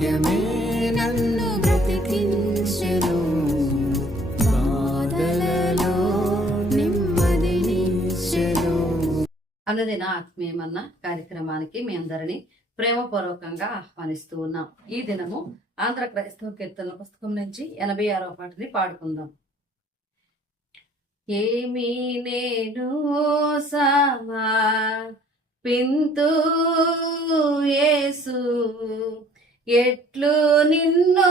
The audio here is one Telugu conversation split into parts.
వాక్యమే నన్ను బ్రతికించెను. బాధలలో నెమ్మదినిచ్చెను ఆత్మీయమన్న కార్యక్రమానికి మీ అందరినీ ప్రేమపూర్వకంగా ఆహ్వానిస్తూ ఉన్నాం. ఈ దినము ఆంధ్ర క్రైస్తవ కీర్తనల పుస్తకం నుంచి ఎనభై ఆరో పాటని పాడుకుందాం. ఏమి నేను సమా పింతు యేసు ఎట్లు నిన్ను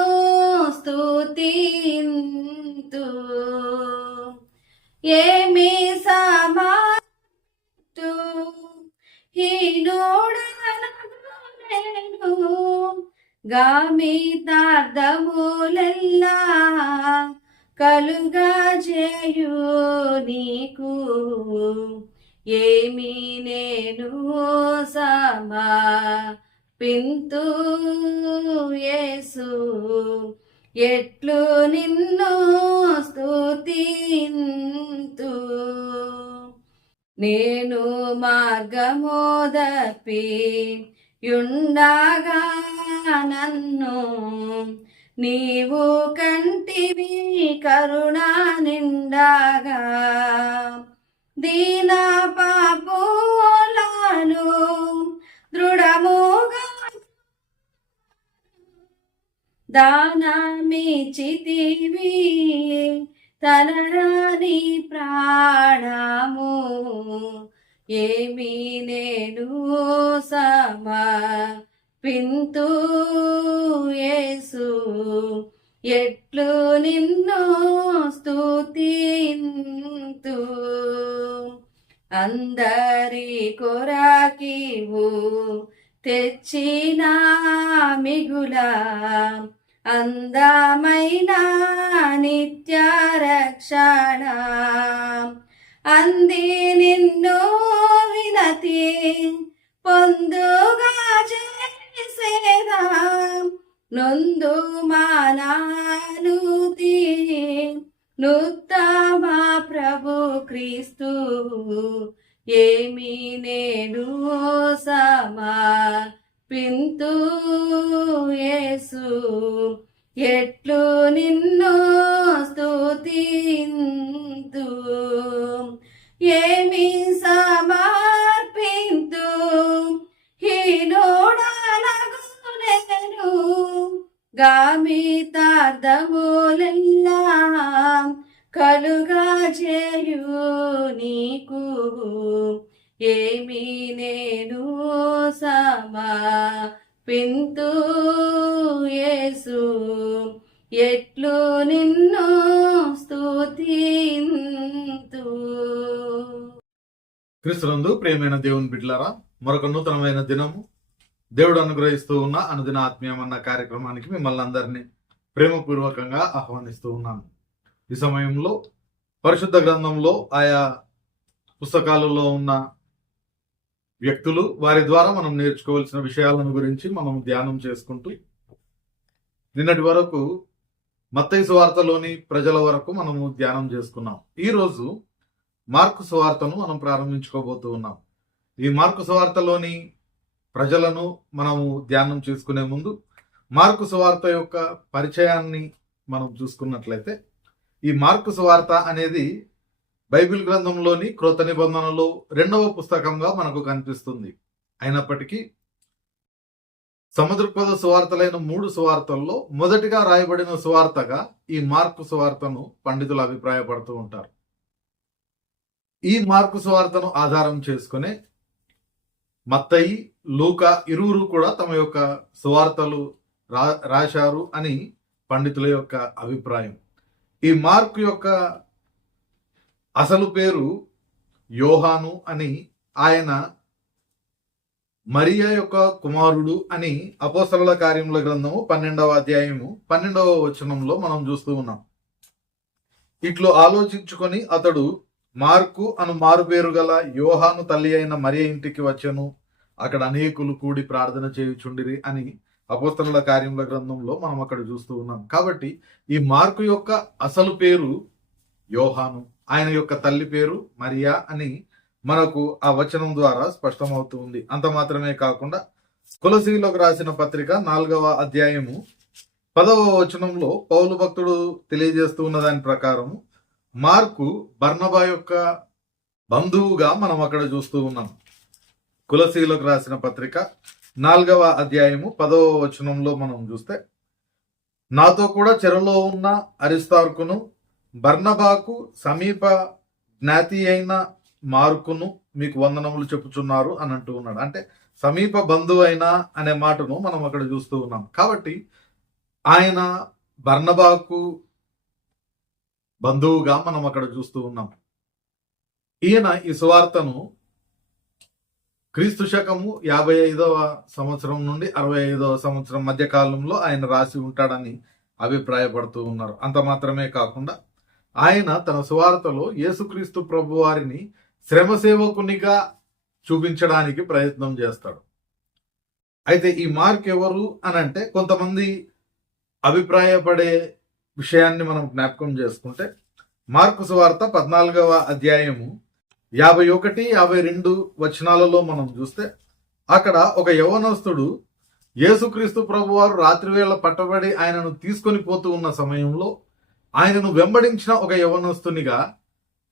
స్తుతింతు? ఏమి సమా టు హీనోడను గామితార్థములెల్లా కలుగా చేయు నీకు? ఏమి నేను సమా పింతు యేసు ఎట్లు నిన్ను స్తుతింతు. నేను మార్గమోదపి యుండగా నన్ను నీవు కంటివి కరుణ నిండగా. దీన పాపులను దృఢముగా దానమిచితివి తనరాని ప్రాణము ఏమి నేను సమా పింతు యేసు. ఎట్లు నిన్ను స్తుతింతు అందరి కొరాకివు తెచ్చిన మిగులా అందమైన నిత్య రక్షణ అంది నిన్ను వినతి పొందుగా చేసేదా? నొందు మానానుతి నుత్తమా ప్రభు క్రీస్తు? ఏమి నేను సమా పింతు యేసు? ఎట్లు నిన్ను స్తుతింతు? ఏమి సమర్పింతు? హీనోడనగు నేను గామితార్థములెల్లా కలుగా చేయు నీకు ఏమి నేను సమా పింతు యేసు. ఎట్లు నిన్ను స్తుతింతు. క్రీస్తునందు ప్రియమైన దేవుని బిడ్డలారా మరొక నూతనమైన దినము. దేవుడు అనుగ్రహిస్తూ ఉన్న అనుదిన ఆత్మీయమన్న కార్యక్రమానికి మిమ్మల్ని అందరినీ ప్రేమపూర్వకంగా ఆహ్వానిస్తూ ఉన్నాను. ఈ సమయంలో పరిశుద్ధ గ్రంథంలో ఆయా పుస్తకాలలో ఉన్న వ్యక్తులు వారి ద్వారా మనం నేర్చుకోవాల్సిన విషయాలను గురించి మనం ధ్యానం చేసుకుంటూ నిన్నటి వరకు మత్తయ్య సువార్తలోని ప్రజల వరకు మనము ధ్యానం చేసుకున్నాం. ఈరోజు మార్కు సువార్తను మనం ప్రారంభించుకోబోతూ ఉన్నాం. ఈ మార్కు సువార్తలోని ప్రజలను మనము ధ్యానం చేసుకునే ముందు మార్కు సువార్త యొక్క పరిచయాన్ని మనం చూసుకున్నట్లయితే ఈ మార్కు సువార్త అనేది బైబిల్ గ్రంథంలోని క్రోత నిబంధనలు రెండవ పుస్తకంగా మనకు కనిపిస్తుంది. అయినప్పటికీ సముద్రపద సువార్తలైన మూడు సువార్తల్లో మొదటిగా రాయబడిన సువార్తగా ఈ మార్కు సువార్తను పండితులు అభిప్రాయపడుతూ ఉంటారు. ఈ మార్కు సువార్తను ఆధారం చేసుకునే మత్తయి లూక ఇరువురు కూడా తమ యొక్క సువార్తలు రా రాశారు అని పండితుల యొక్క అభిప్రాయం. ఈ మార్క్ యొక్క అసలు పేరు యోహాను అని ఆయన మరియా యొక్క కుమారుడు అని అపోసల కార్యముల గ్రంథము పన్నెండవ అధ్యాయము పన్నెండవ వచనంలో మనం చూస్తూ ఉన్నాం. ఇట్లు ఆలోచించుకొని అతడు మార్కు అను మారుపేరు గల యోహాను తల్లి అయిన మరియ ఇంటికి వచ్చాను. అక్కడ అనేకులు కూడి ప్రార్థన చేయుచుండిరి అని అపోస్తల కార్యముల గ్రంథంలో మనం అక్కడ చూస్తూ ఉన్నాం. కాబట్టి ఈ మార్కు యొక్క అసలు పేరు యోహాను ఆయన యొక్క తల్లి పేరు మరియా అని మనకు ఆ వచనం ద్వారా స్పష్టమవుతూ ఉంది. అంత మాత్రమే కాకుండా కులసీలోకి రాసిన పత్రిక నాలుగవ అధ్యాయము పదవ వచనంలో పౌలు భక్తుడు తెలియజేస్తూ ఉన్న దాని ప్రకారము మార్కు బర్ణబా యొక్క బంధువుగా మనం అక్కడ చూస్తూ ఉన్నాం. కులసీలకు రాసిన పత్రిక నాలుగవ అధ్యాయము పదవ వచనంలో మనం చూస్తే నాతో కూడా చెరలో ఉన్న అరిస్తార్కును బర్ణబాకు సమీప జ్ఞాతి అయిన మార్కును మీకు వందనములు చెప్పుచున్నారు అని అంటూ ఉన్నాడు. అంటే సమీప బంధువు అయినా అనే మాటను మనం అక్కడ చూస్తూ ఉన్నాం. కాబట్టి ఆయన బర్ణబాకు బంధువుగా మనం అక్కడ చూస్తూ ఉన్నాం. ఈయన ఈ సువార్తను క్రీస్తు శకము యాభై ఐదవ సంవత్సరం నుండి అరవై ఐదవ సంవత్సరం మధ్య కాలంలో ఆయన రాసి ఉంటాడని అభిప్రాయపడుతూ ఉన్నారు. అంత మాత్రమే కాకుండా ఆయన తన సువార్తలో యేసుక్రీస్తు ప్రభు వారిని శ్రమ సేవకునిగా చూపించడానికి ప్రయత్నం చేస్తాడు. అయితే ఈ మార్క్ ఎవరు అని అంటే కొంతమంది అభిప్రాయపడే విషయాన్ని మనం జ్ఞాపకం చేసుకుంటే మార్కు సువార్త పద్నాలుగవ అధ్యాయము యాభై ఒకటి యాభై రెండు వచనాలలో మనం చూస్తే అక్కడ ఒక యవనస్తుడు యేసుక్రీస్తు ప్రభువారు రాత్రివేళ పట్టబడి ఆయనను తీసుకొని పోతూ ఉన్న సమయంలో ఆయనను వెంబడించిన ఒక యవనస్తునిగా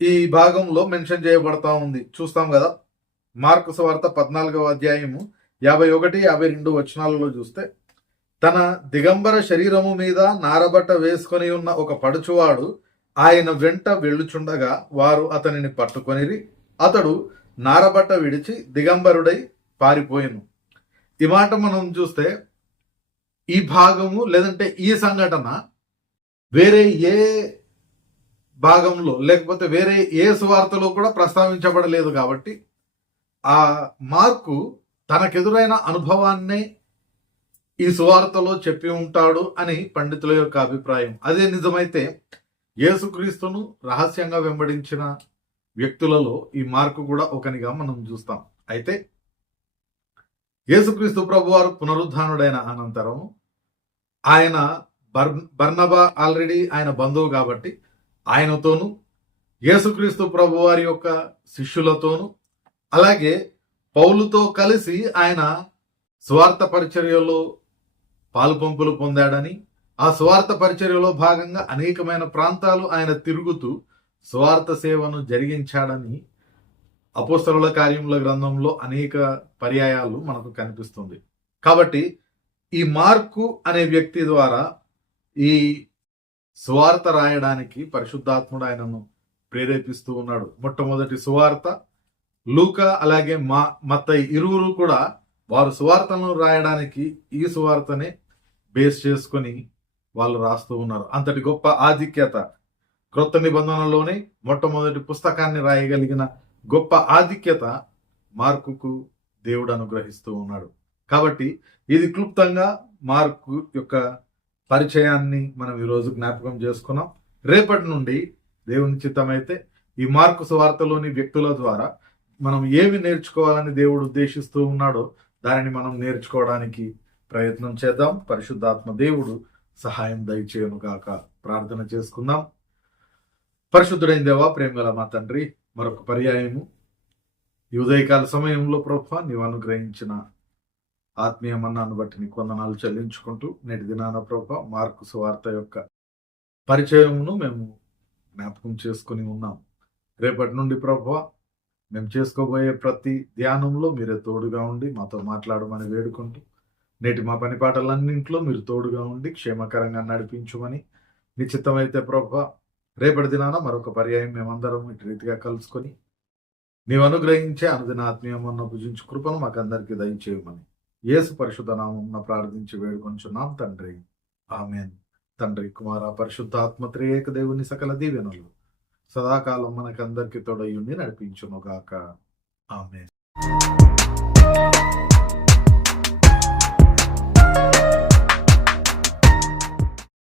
ఈ భాగంలో మెన్షన్ చేయబడతా ఉంది. చూస్తాం కదా మార్కు సువార్త పద్నాలుగవ అధ్యాయము యాభై ఒకటి యాభై రెండు వచనాలలో చూస్తే తన దిగంబర శరీరము మీద నారబట్ట వేసుకొని ఉన్న ఒక పడుచువాడు ఆయన వెంట వెళ్ళుచుండగా వారు అతనిని పట్టుకొనిరి. అతడు నారబట్ట విడిచి దిగంబరుడై పారిపోయిను. ఈ మాట మనం చూస్తే ఈ భాగము లేదంటే ఈ సంఘటన వేరే ఏ భాగంలో లేకపోతే వేరే ఏ సువార్తలో కూడా ప్రస్తావించబడలేదు కాబట్టి ఆ మార్కు తనకెదురైన అనుభవాన్నే ఈ సువార్తలో చెప్పి ఉంటాడు అని పండితుల యొక్క అభిప్రాయం. అదే నిజమైతే యేసుక్రీస్తును రహస్యంగా వెంబడించిన వ్యక్తులలో ఈ మార్కు కూడా ఒకనిగా మనం చూస్తాం. అయితే యేసుక్రీస్తు ప్రభువారు పునరుద్ధానుడైన అనంతరం ఆయన బర్ బర్నబా ఆల్రెడీ ఆయన బంధువు కాబట్టి ఆయనతోనూ యేసుక్రీస్తు ప్రభువారి యొక్క శిష్యులతోనూ అలాగే పౌలుతో కలిసి ఆయన స్వార్థ పరిచర్యలో పాలుపంపులు పొందాడని ఆ స్వార్థ పరిచర్యలో భాగంగా అనేకమైన ప్రాంతాలు ఆయన తిరుగుతూ స్వార్థ సేవను జరిగించాడని అపోస్తరుల కార్యముల గ్రంథంలో అనేక పర్యాయాలు మనకు కనిపిస్తుంది. కాబట్టి ఈ మార్కు అనే వ్యక్తి ద్వారా ఈ సువార్త రాయడానికి పరిశుద్ధాత్ముడు ఆయనను ప్రేరేపిస్తూ ఉన్నాడు. మొట్టమొదటి సువార్త లూక అలాగే మా మత్త ఇరువురు కూడా వారు సువార్తను రాయడానికి ఈ సువార్తనే బేస్ చేసుకొని వాళ్ళు రాస్తూ ఉన్నారు. అంతటి గొప్ప ఆధిక్యత క్రొత్త నిబంధనలోనే మొట్టమొదటి పుస్తకాన్ని రాయగలిగిన గొప్ప ఆధిక్యత మార్కుకు దేవుడు అనుగ్రహిస్తూ ఉన్నాడు. కాబట్టి ఇది క్లుప్తంగా మార్కు యొక్క పరిచయాన్ని మనం ఈరోజు జ్ఞాపకం చేసుకున్నాం. రేపటి నుండి దేవుని చిత్తమైతే ఈ మార్కు సువార్తలోని వ్యక్తుల ద్వారా మనం ఏమి నేర్చుకోవాలని దేవుడు ఉద్దేశిస్తూ ఉన్నాడో దానిని మనం నేర్చుకోవడానికి ప్రయత్నం చేద్దాం. పరిశుద్ధాత్మ దేవుడు సహాయం దయచేయను గాక. ప్రార్థన చేసుకుందాం. పరిశుద్ధుడైన దేవా ప్రేమగల మా తండ్రి మరొక పర్యాయము. ఈ ఉదయకాల సమయంలో ప్రభా నీవు అనుగ్రహించిన ఆత్మీయ మన్నాను బట్టి నీ కొందనాలు చెల్లించుకుంటూ నేటి దినాన ప్రభా మార్కు సువార్త యొక్క పరిచయమును మేము జ్ఞాపకం చేసుకుని ఉన్నాం. రేపటి నుండి ప్రభా మేము చేసుకోబోయే ప్రతి ధ్యానంలో మీరే తోడుగా ఉండి మాతో మాట్లాడమని వేడుకుంటూ నేటి మా పని పాటలన్నింటిలో మీరు తోడుగా ఉండి క్షేమకరంగా నడిపించమని నిశ్చితమైతే ప్రభా రేపటి దినాన మరొక పర్యాయం మేమందరం ఇటు రీతిగా కలుసుకొని నీవు అనుగ్రహించే అనుదిన ఆత్మీయమన్న భుజించు కృపను మాకందరికీ దయచేయమని యేసు పరిశుద్ధ నామం ప్రార్థించి వేడుకొంచున్నాం తండ్రి. ఆమెన్. తండ్రి కుమార పరిశుద్ధ త్రియేక దేవుని సకల దీవెనలు సదాకాలం మనకందరికీ తోడయుండి నడిపించునుగాక. ఆమె